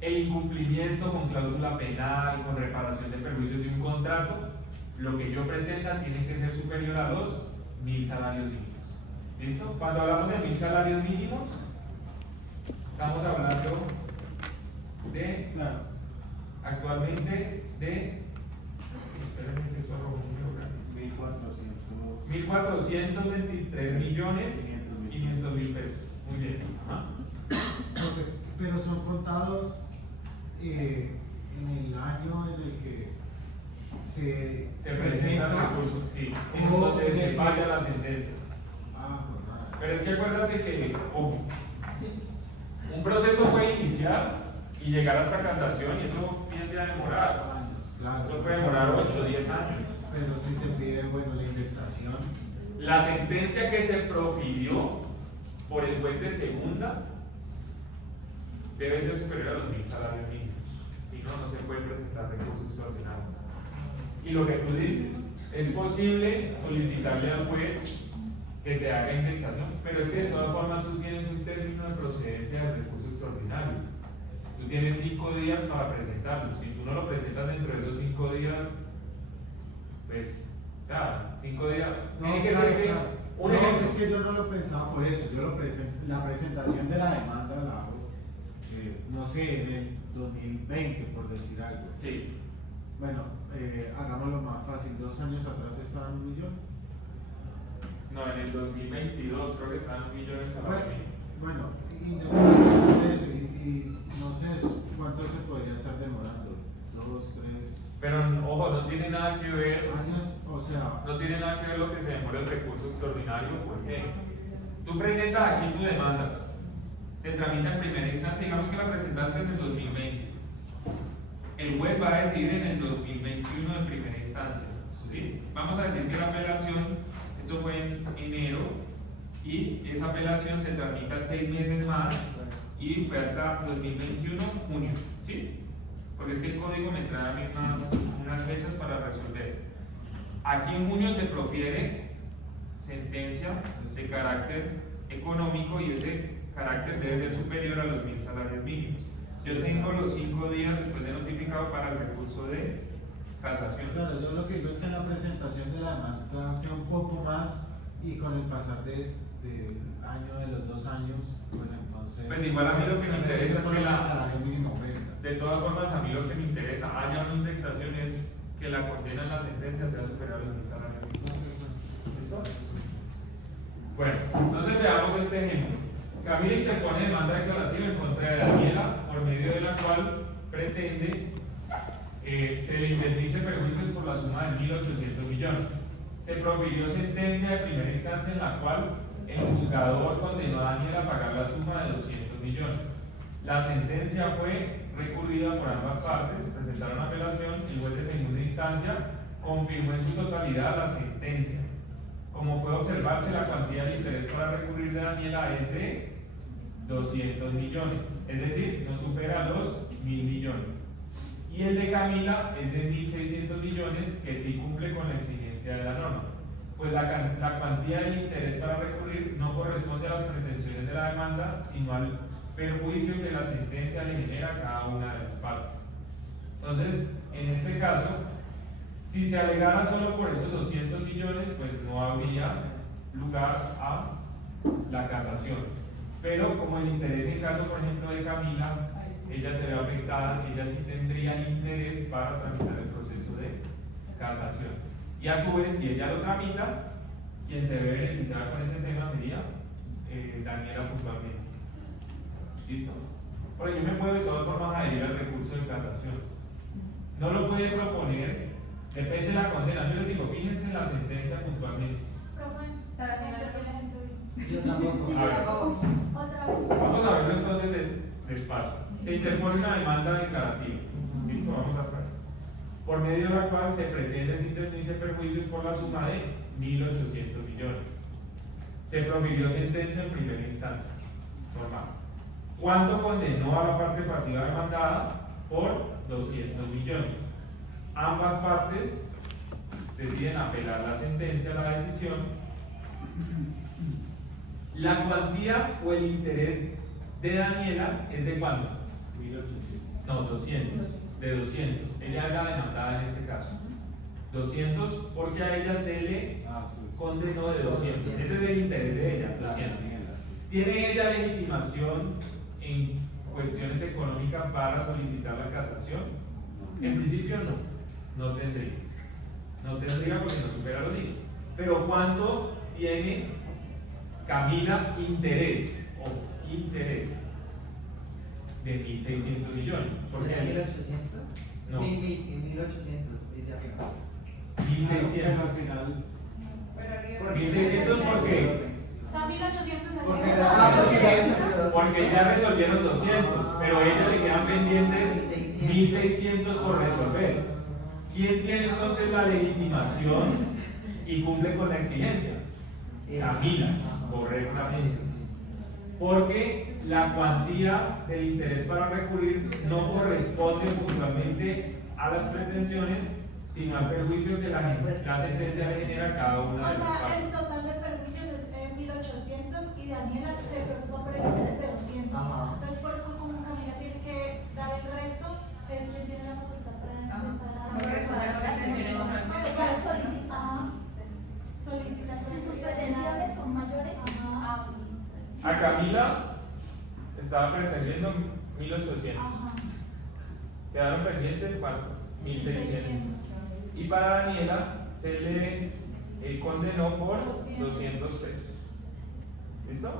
El incumplimiento con cláusula penal, con reparación de perjuicios de un contrato, lo que yo pretenda tiene que ser superior a los 1000 salarios mínimos. ¿Listo? Cuando hablamos de 1000 salarios mínimos, estamos hablando de, actualmente de, espérenme que eso lo pongo muy organizado. 1.423 millones 500.000 pesos. Muy bien. Ajá. Pero son contados en el año en el que se presenta el recurso, sí, en donde se falla la sentencia. Pero es que acuérdate que un proceso puede iniciar y llegar hasta casación y eso tiende a demorar. Claro, Eso puede demorar 8 o 10 años. pero si se pide, bueno, la indexación. La sentencia que se profirió por el juez de segunda debe ser superior a los 1000 salarios mínimos. Si no, no se puede presentar recurso extraordinario. Y lo que tú dices, es posible solicitarle al juez que se haga indexación, pero es que de todas formas tú tienes un término de procedencia del recurso extraordinario. Tú tienes 5 días para presentarlo. Si tú no lo presentas dentro de esos 5 días, pues, claro, 5 días. Tiene que ser que un ejemplo. Es que yo no lo pensaba por eso. Yo lo la presentación de la demanda la hago, no sé, en el 2020, por decir algo. Sí. Bueno, hagámoslo más fácil. 2 años atrás estaba en 1 millón. No, en el 2022 creo que están 1 millón en salario mínimo. Bueno, independientemente de eso, y no sé cuánto se podría estar demorando. 2, 3 Pero ojo, no tiene nada que ver, años, o sea. no tiene nada que ver lo que se demora el recurso extraordinario, porque tú presentas aquí tu demanda se tramita en primera instancia, digamos que la presentaste en el 2020. El juez va a decidir en el 2021 en primera instancia. ¿Sí? Vamos a decir que la apelación, esto fue en enero, y esa apelación se tramita 6 meses más y fue hasta 2021, junio. ¿Sí? Porque es que el código me trae a mí unas fechas para resolver. Aquí en junio se profiere sentencia de carácter económico y ese carácter debe ser superior a los 1000 salarios mínimos. Yo tengo los 5 días después de notificado para el recurso de casación. Claro, yo lo que digo es que en la presentación de la demanda sea un poco más y con el pasar del año, de los 2 años, pues entonces... Pues igual a mí lo que me interesa es que el salario mínimo aumenta. De todas formas, a mí lo que me interesa, haya una indexación, es que la condena en la sentencia sea superior a los 1000 salarios mínimos. ¿Listo? Bueno, entonces veamos este ejemplo. Camila interpone demanda declarativa en contra de Daniela, por medio de la cual pretende se le indemnice perjuicios por la suma de 1.800 millones. Se profirió sentencia de primera instancia en la cual el juzgador condenó a Daniela a pagar la suma de 200 millones. La sentencia fue recurrida por ambas partes, presentaron apelación, el juez de segunda instancia confirmó en su totalidad la sentencia. Como puede observarse, la cuantía de interés para recurrir de Daniela es de 200 millones, es decir, no supera los 1.000 millones. Y el de Camila es de 1.600 millones, que sí cumple con la exigencia de la norma. Pues la cuantía del interés para recurrir no corresponde a las pretensiones de la demanda, sino al perjuicio que la sentencia le genera a cada una de las partes. Entonces, en este caso, si se alegara solo por esos 200 millones, pues no habría lugar a la casación. Pero como el interés en caso, por ejemplo, de Camila, ella se ve afectada, ella sí tendría interés para tramitar el proceso de casación. Y a su vez, si ella lo tramita, quien se ve beneficiada con ese tema sería Daniela puntualmente. ¿Listo? Porque yo me puedo de todas formas adherir al recurso de casación. No lo puede proponer, depende de la condena. Yo les digo, fíjense en la sentencia puntualmente. Profe, O sea, Daniela, el ejemplo. Yo tampoco. A ver. Otra vez. Vamos a verlo entonces despacio. Se interpone una demanda declarativa. ¿Listo? Vamos a hacer. Por medio de la cual se pretende se indemnice perjuicios por la suma de 1.800 millones. Se profirió sentencia en primera instancia. Normal. ¿Cuánto condenó a la parte pasiva demandada? Por 200 millones. Ambas partes deciden apelar la sentencia a la decisión. La cuantía o el interés de Daniela es de ¿cuánto? 1.800. No, 200. De 200. Ella es la demandada en este caso. 200 porque a ella se le condenó de 200. Ese es el interés de ella, 200. ¿Tiene ella legitimación en cuestiones económicas para solicitar la casación? En principio no tendría. No tendría porque no supera los límites. Pero ¿cuánto tiene Camila interés? O interés de 1.600 millones. ¿Porque Porque 1.800? No. 1.800, dice arriba. 1.600. Al final, pero arriba. ¿Por 1.600 ¿por qué? Son 1800 al Porque día. Porque ya resolvieron 200, pero a ellos le quedan pendientes 1.600 por resolver. ¿Quién tiene entonces la legitimación y cumple con la exigencia? Camila, correctamente. Porque la cuantía del interés para recurrir no corresponde puntualmente a las pretensiones, sino al perjuicio que la sentencia le genera a cada una de las O sea, partes. el total de perjuicios es 1800 y Daniela se preocupa por el interés de 200. Ajá. Entonces, como Camila tiene que dar el resto, es quien tiene la facultad para solicitar. Si sus pretensiones son mayores, A Camila estaba pretendiendo 1.800. Ajá. Quedaron pendientes ¿cuántos? 1.600. Y para Daniela se le condenó por 200 pesos. ¿Listo?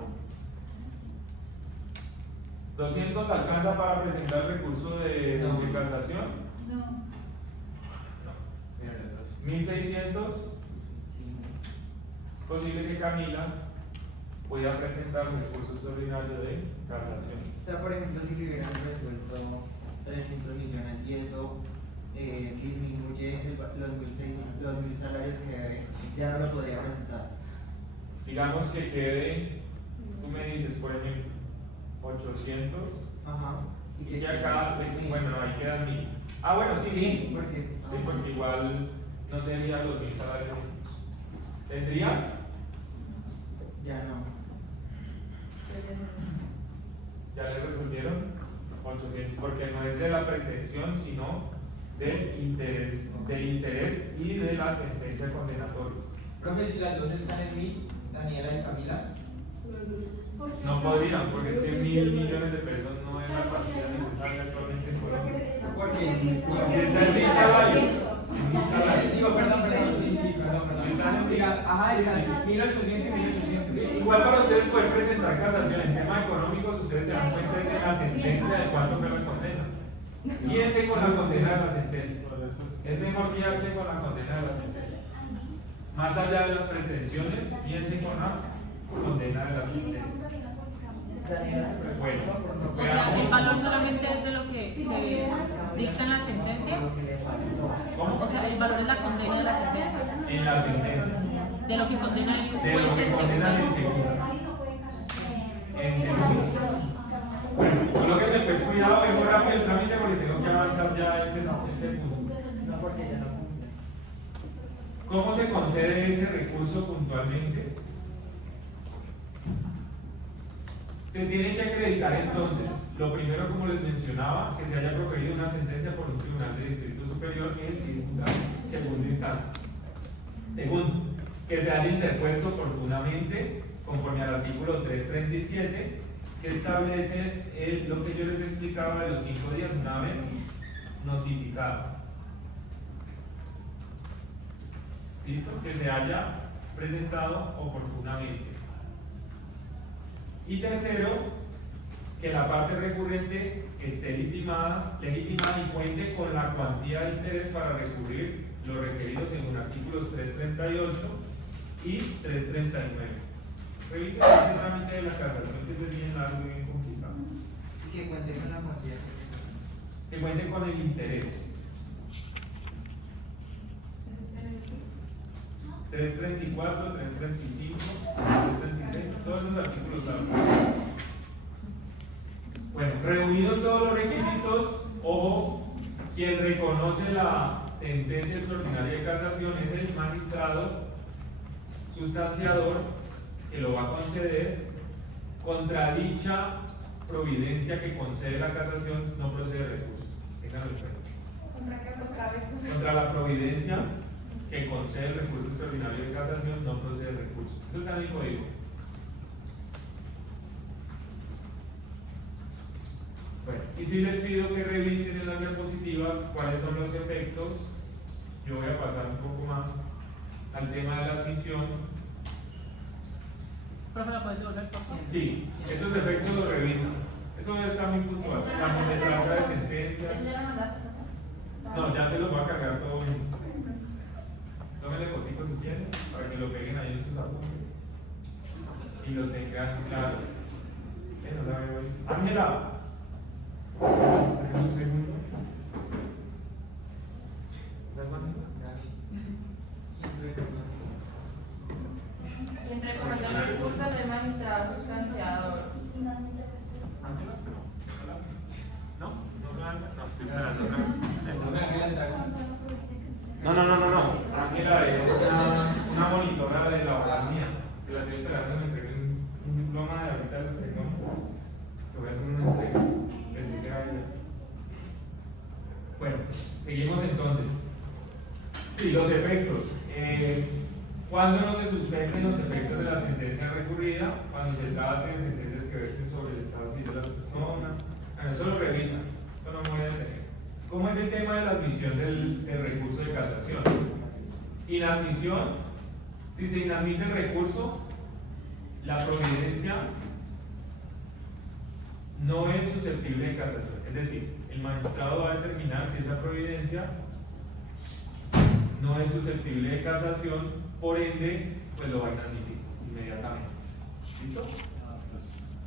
200 alcanza para presentar el recurso de casación. No. 1.600. Posible que Camila pueda presentar recurso extraordinario de casación. O sea, por ejemplo, si le hubieran resuelto 300 millones y eso disminuye los 1.000 salarios que debe, ya no lo podría presentar. Digamos que quede, tú me dices, por ejemplo, 800, Ajá. y acá, bueno, ahí quedan 1000. Ah, bueno, sí, Sí, porque. sí, porque igual no serían los 1000 salarios mínimos. ¿Tendría? Ya no. ¿Ya le resolvieron? 800, porque no es de la pretensión, sino del interés y de la sentencia condenatoria. Profe, si las dos están en 1000, Daniela y Camila. No podrían, porque es que 1.000 millones de pesos no es la cantidad necesaria actualmente en Colombia. Porque. Si está en 1000 salarios, Digo, perdón, sí, perdón. Diga, ajá, están 1800 y 1800. sí, igual para ustedes poder presentar casación en temas económicos, ustedes se dan cuenta de la sentencia de cuánto fue la condena. Guíense con la condena de la sentencia. Es mejor guiarse con la condena de la sentencia. Más allá de las pretensiones, guíense con la condena de la sentencia. Daniela se preocupa Bueno, por no O sea, el valor solamente es de lo que se dicta en la sentencia. lo que le faltó. ¿cómo? O sea, el valor es la condena de la sentencia. En la sentencia. De lo que condena el De lo juez que en condena el secundario. segundo. Ahí no pueden casar. En segundo. Bueno, colóquenme pues cuidado, mejor rápido el trámite porque tengo que avanzar ya este punto. No, porque ya no cumple. ¿Cómo se concede ese recurso puntualmente? Se tiene que acreditar entonces, lo primero como les mencionaba, que se haya proferido una sentencia por un tribunal de distrito superior en segunda instancia. Segundo, que se haya interpuesto oportunamente, conforme al artículo 337, que establece lo que yo les explicaba de los 5 días una vez notificado. ¿Listo? Que se haya presentado oportunamente. Y tercero, que la parte recurrente esté legitimada y cuente con la cuantía de interés para recurrir los requeridos según artículos 338 y 339. Revisen ese trámite de la casación, que es bien largo y bien complicado. Y que cuente con la cuantía. Que cuente con el interés. 334, 335, 336, todos esos artículos largos. Bueno, reunidos todos los requisitos, ojo, quien reconoce la sentencia extraordinaria de casación es el magistrado sustanciador que lo va a conceder. Contra dicha providencia que concede la casación no procede recurso. Ténganlo en cuenta. Contra la providencia que concede el recurso extraordinario de casación no procede recurso. Eso está en el código. Bueno, y si les pido que revisen en las diapositivas cuáles son los efectos, yo voy a pasar un poco más al tema de la admisión. Profe, ¿la puedes volver por ciento? Sí, estos efectos los revisan. Eso está muy puntual. Cuando se trata de sentencias. No, ya se los va a cargar todo bien. Tómenle fotico si quieren, para que lo peguen ahí en sus apuntes. Y lo tengan claro. No la veo ahí. Ángela. Déjame un segundo. ¿Estás Ángela? Siempre con los recursos del magistrado sustanciador. ¿Ángela? ¿No? No, estoy esperando. No. Ángela es una monitora de la abogada mía, que la estoy esperando que me entreguen un diploma de ahorita les tengo. Te voy a hacer una entrega. Pensé que era ella. Bueno, seguimos entonces. Sí, los efectos. ¿Cuándo no se suspenden los efectos de la sentencia recurrida? Cuando se trata de sentencias que versen sobre el estado civil de las personas. Bueno, eso lo revisan. Eso no me voy a detener. ¿Cómo es el tema de la admisión del recurso de casación? Inadmisión. Si se inadmite el recurso, la providencia no es susceptible de casación. Es decir, el magistrado va a determinar si esa providencia no es susceptible de casación, por ende, pues lo va a inadmitir inmediatamente. ¿Listo?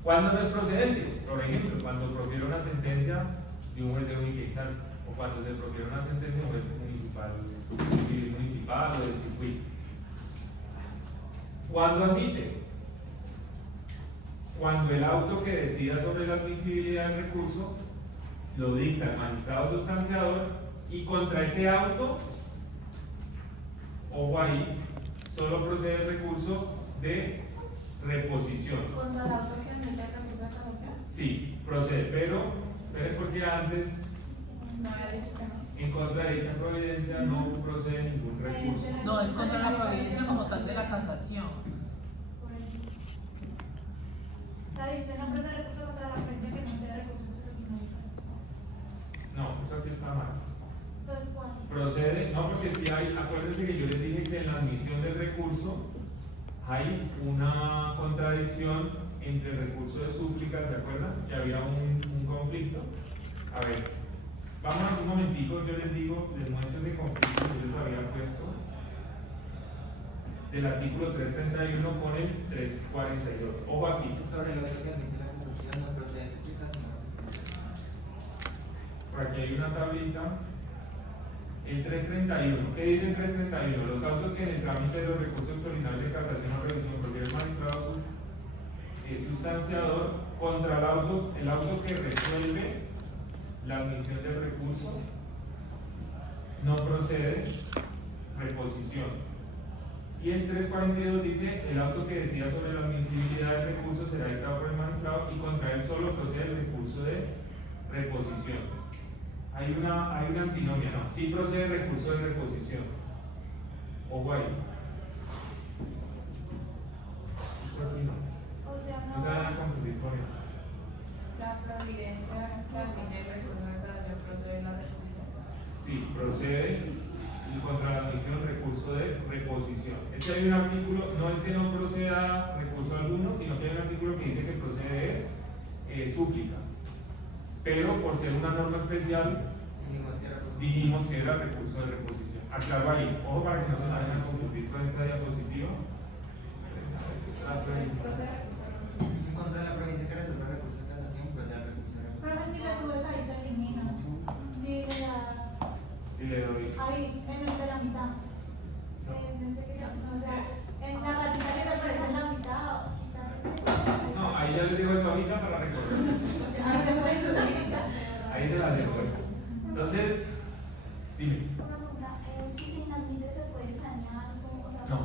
¿Cuándo no es procedente? Por ejemplo, cuando profiere una sentencia de un juez de única instancia, o cuando se profiere una sentencia de un juez municipal o del circuito. ¿Cuándo admite? Cuando el auto que decida sobre la admisibilidad del recurso lo dicta el magistrado sustanciador y contra ese auto, ojo ahí, solo procede el recurso de reposición. ¿Contra la auto que admite el recurso de casación? Sí, procede, pero porque antes No había dicho que no. en contra de dicha providencia no procede ningún recurso. No, es contra la providencia como tal de la casación. O sea, dice no procede recurso contra la providencia que no sea recurso extraordinario. No, eso aquí está mal. Entonces, ¿cuál? Procede, no, porque si hay, acuérdense que yo les dije que en la admisión del recurso hay una contradicción entre el recurso de súplica, ¿se acuerdan? Que había un conflicto. A ver, vamos un momentico, yo les digo, les muestro ese conflicto que yo les había puesto del artículo 331 con el 342. Ojo aquí. Sobre lo que admite la conclusión no procede explicación. Por aquí hay una tablita. El 331. ¿Qué dice el 331? Los autos que en el trámite de los recursos extraordinarios de casación o revisión profiere el magistrado sustanciador contra el auto que resuelve la admisión del recurso no procede reposición. Y el 342 dice el auto que decida sobre la admisibilidad del recurso será dictado por el magistrado y contra él solo procede el recurso de reposición. Hay una antinomia, ¿no? Sí procede recurso de reposición. Ojo ahí. Esto aquí no. O sea, No se van a confundir con esto. La providencia que admite el recurso de casación procede la reposición. Sí, procede y contra la admisión recurso de reposición. Es que hay un artículo, no es que no proceda recurso alguno, sino que hay un artículo que dice que procede es súplica. Pero por ser una norma especial, dijimos que era recurso de reposición. Aclaro ahí, ojo para que no se vayan a confundir con esta diapositiva. En contra de la providencia que resuelve el recurso de casación, procede el recurso de reposición. pero si le subes ahí se elimina. Si le das Y le doy. ahí, en el de la mitad. En ese que o sea, en la rayita que le aparece en la mitad, quitar. No, ahí ya les digo eso ahorita para recordar. Ahí se puede subir. Ahí se las dejo. Entonces, dime. Una pregunta, si se inadmite te puedes sanear o sea, No,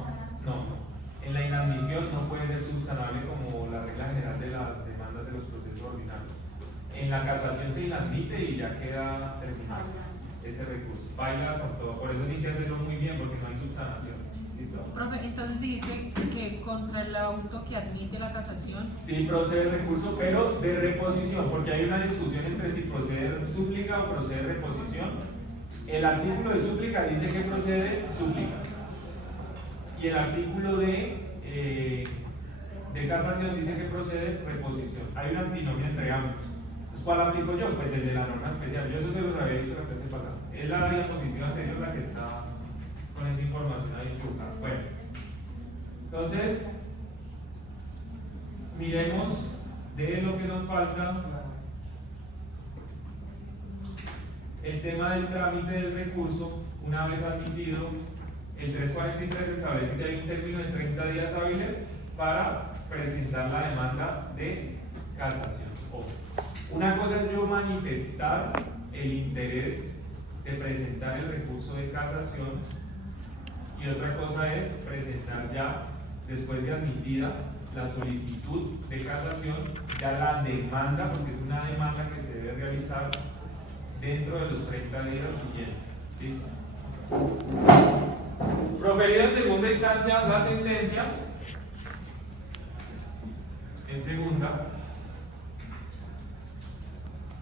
no. En la inadmisión no puede ser subsanable como la regla general de las demandas de los procesos ordinarios. En la casación se inadmite y ya queda terminado ese recurso. Baila con todo. Por eso tiene que hacerlo muy bien porque no hay subsanación. ¿Listo? Profe, entonces dijiste que contra el auto que admite la casación. Sí procede el recurso, pero de reposición, porque hay una discusión entre si procede súplica o procede reposición. El artículo de súplica dice que procede súplica. Y el artículo de casación dice que procede reposición. Hay una antinomia entre ambos. Entonces, ¿cuál aplico yo? Pues el de la norma especial. Yo eso se los había dicho la clase pasada. Es la diapositiva anterior la que está con esa información ahí equivocada. Bueno, entonces, miremos de lo que nos falta. El tema del trámite del recurso, una vez admitido, el 343 establece que hay un término de 30 días hábiles para presentar la demanda de casación. Ojo. Una cosa es yo manifestar el interés de presentar el recurso de casación y otra cosa es presentar ya, después de admitida la solicitud de casación, ya la demanda, porque es una demanda que se debe realizar dentro de los 30 días siguientes. ¿Listo? Proferido en segunda instancia la sentencia, en segunda,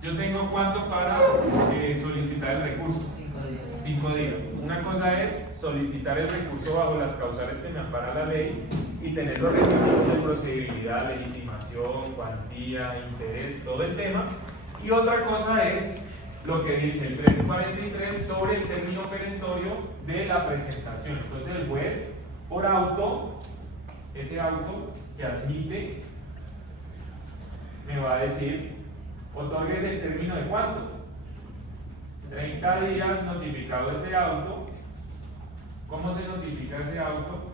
yo tengo cuánto para solicitar el recurso. 5 días. Una cosa es solicitar el recurso bajo las causales que me ampara la ley y tener los requisitos de procedibilidad, legitimación, cuantía, interés, todo el tema. Y otra cosa es lo que dice el 343 sobre el término perentorio de la presentación. Entonces el juez, por auto, ese auto que admite me va a decir, otórguese el término de cuánto, 30 días notificado ese auto. ¿Cómo se notifica ese auto?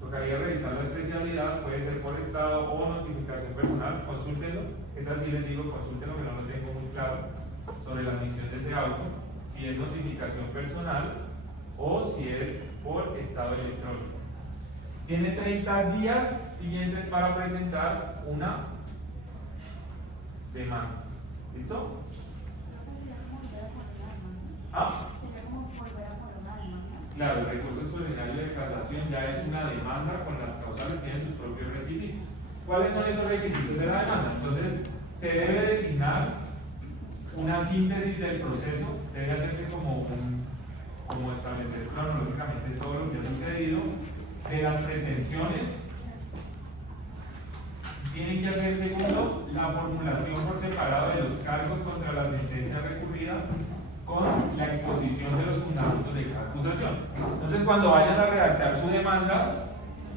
Tocaría revisar la especialidad, puede ser por estado o notificación personal, consúltenlo, es así les digo, consúltenlo que no lo tengo muy claro sobre la admisión de ese auto, si es notificación personal o si es por estado electrónico. Tiene 30 días siguientes para presentar una demanda. ¿Listo? ¿Ah? Claro, el recurso extraordinario de casación ya es una demanda con las causales, tienen sus propios requisitos. ¿Cuáles son esos requisitos de la demanda? Entonces, se debe designar una síntesis del proceso, debe hacerse como establecer cronológicamente todo lo que ha sucedido, de las pretensiones. Tienen que hacer, segundo, la formulación por separado de los cargos contra la sentencia recurrida con la exposición de los fundamentos de cada acusación. Entonces, cuando vayan a redactar su demanda,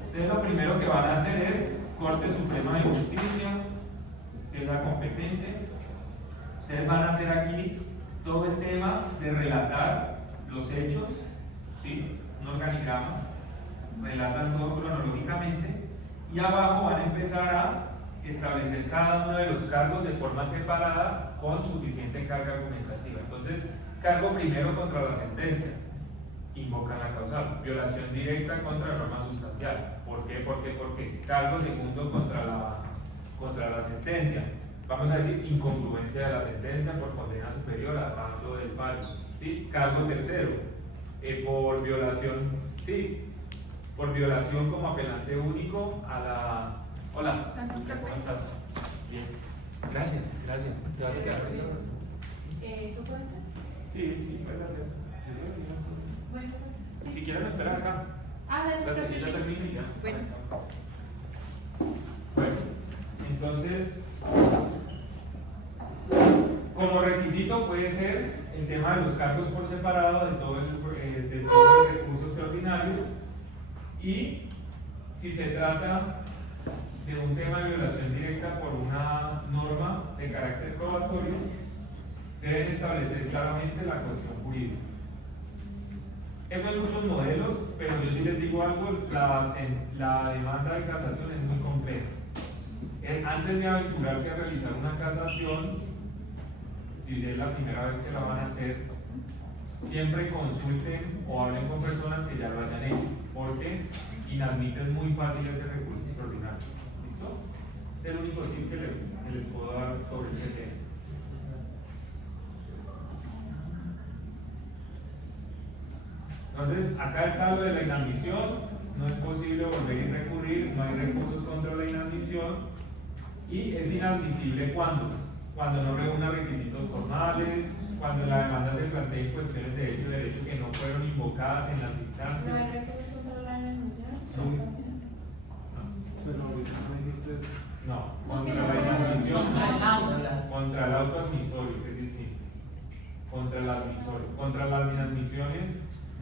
ustedes lo primero que van a hacer es Corte Suprema de Justicia, que es la competente. Ustedes van a hacer aquí todo el tema de relatar los hechos, ¿sí? Un organigrama, relatan todo cronológicamente, y abajo van a empezar a establecer cada uno de los cargos de forma separada con suficiente carga argumentativa. Entonces, cargo primero contra la sentencia, invocan la causal. Violación directa contra la norma sustancial. ¿Por qué? Porque cargo segundo contra la sentencia. Vamos a decir incongruencia de la sentencia por condena superior a tanto del fallo. ¿Sí? Cargo tercero, por violación, ¿sí? Por violación como apelante único a la... Hola, ¿cómo estás? Bien. Gracias. ¿Te vas a quedar ahí? ¿Tú cuentas? Sí, puedes hacer. Bueno. Si quieren esperar acá. Ya termino y ya. Bueno, entonces, como requisito puede ser el tema de los cargos por separado de todo el recurso extraordinario, y si se trata de un tema de violación directa por una norma de carácter probatorio, deben establecer claramente la cuestión jurídica. Eso hay muchos modelos, pero yo sí les digo algo, la demanda de casación es muy compleja. Antes de aventurarse a realizar una casación, si es la primera vez que la van a hacer, siempre consulten o hablen con personas que ya lo hayan hecho, porque inadmiten muy fácil ese recurso extraordinario. ¿Listo? Es el único tip que les puedo dar sobre este tema. Entonces, acá está lo de la inadmisión, no es posible volver a recurrir, no hay recursos contra la inadmisión, y es inadmisible cuando no reúna requisitos formales, cuando la demanda se plantea cuestiones de hecho y derecho que no fueron invocadas en las instancias. ¿No hay recursos contra la inadmisión? Pero ahorita me dijiste. No, contra la inadmisión, contra el auto admisorio, que es distinto. Contra el admisorio. Contra las inadmisiones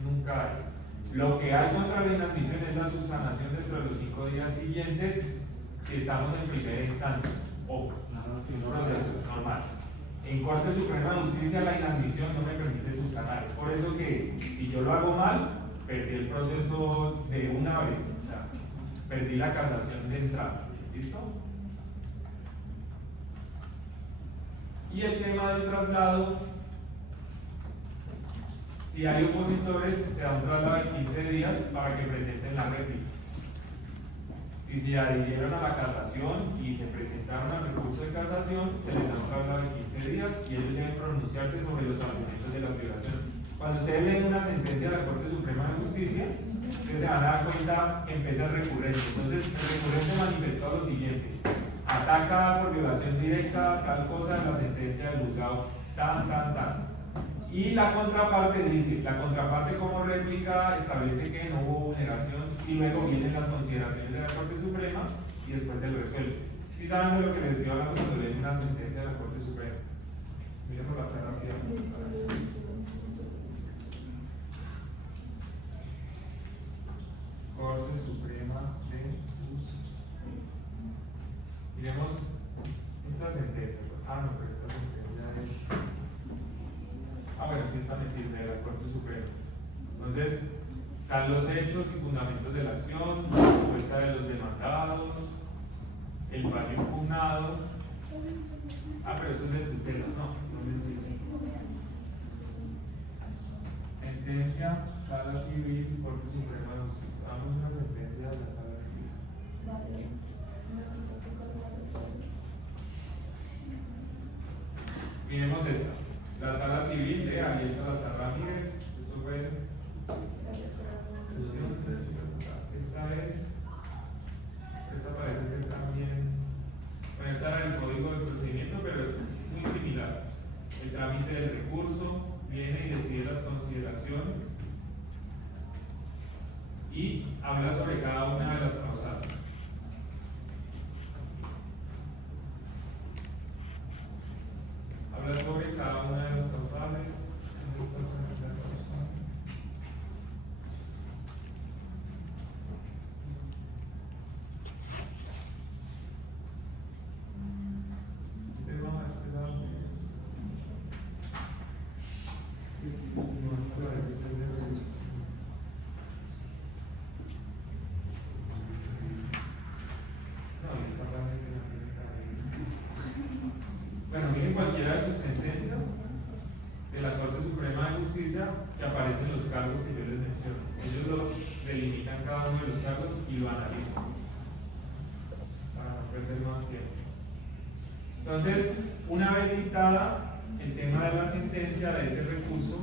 nunca hay. Lo que hay contra la inadmisión es la subsanación dentro de los 5 días siguientes si estamos en primera instancia o sin proceso normal. En Corte Suprema de Justicia la inadmisión no me permite subsanar. Es por eso que si yo lo hago mal, perdí el proceso de una vez, o sea, perdí la casación de entrada. ¿Listo? Y el tema del traslado, si hay opositores, se da un traslado de 15 días para que presenten la réplica. Si se adhirieron a la casación y se presentaron al recurso de casación, se les da un traslado de 15 días y ellos deben pronunciarse sobre los argumentos de la violación. Cuando ustedes leen una sentencia de la Corte Suprema de Justicia, ustedes se van a dar cuenta que empieza el recurrente. Entonces, el recurrente manifestó lo siguiente: ataca por violación directa tal cosa en la sentencia del juzgado, tan. Y la contraparte dice, la contraparte como réplica establece que no hubo vulneración, y luego vienen las consideraciones de la Corte Suprema y después se resuelve. ¿Sí saben de lo que les estoy hablando cuando leen una sentencia de la Corte Suprema? Miren por la cara rápidamente. Corte Suprema de bueno, sí, esta me sirve, de la Corte Suprema. Entonces, están los hechos y fundamentos de la acción, la respuesta de los demandados, el fallo impugnado. Ah, pero eso es de tutela, no me sirve. Sentencia, Sala Civil, Corte Suprema de Justicia. Damos una sentencia de la Sala Civil. Miremos esta. La Sala Civil de Ariel Salazar Ramírez. Eso fue. Esta es. Esta parece ser también. Bueno, esta era el código de procedimiento, pero es muy similar. El trámite del recurso viene y decide las consideraciones y habla sobre cada una de las causales. Habla sobre cada una de las causales. ¿Dónde está la causal? Bueno, miren cualquiera de sus sentencias de la Corte Suprema de Justicia que aparecen los cargos que yo les menciono. Ellos los delimitan cada uno de los cargos y lo analizan para no perder más tiempo. Entonces, una vez dictada el tema de la sentencia de ese recurso,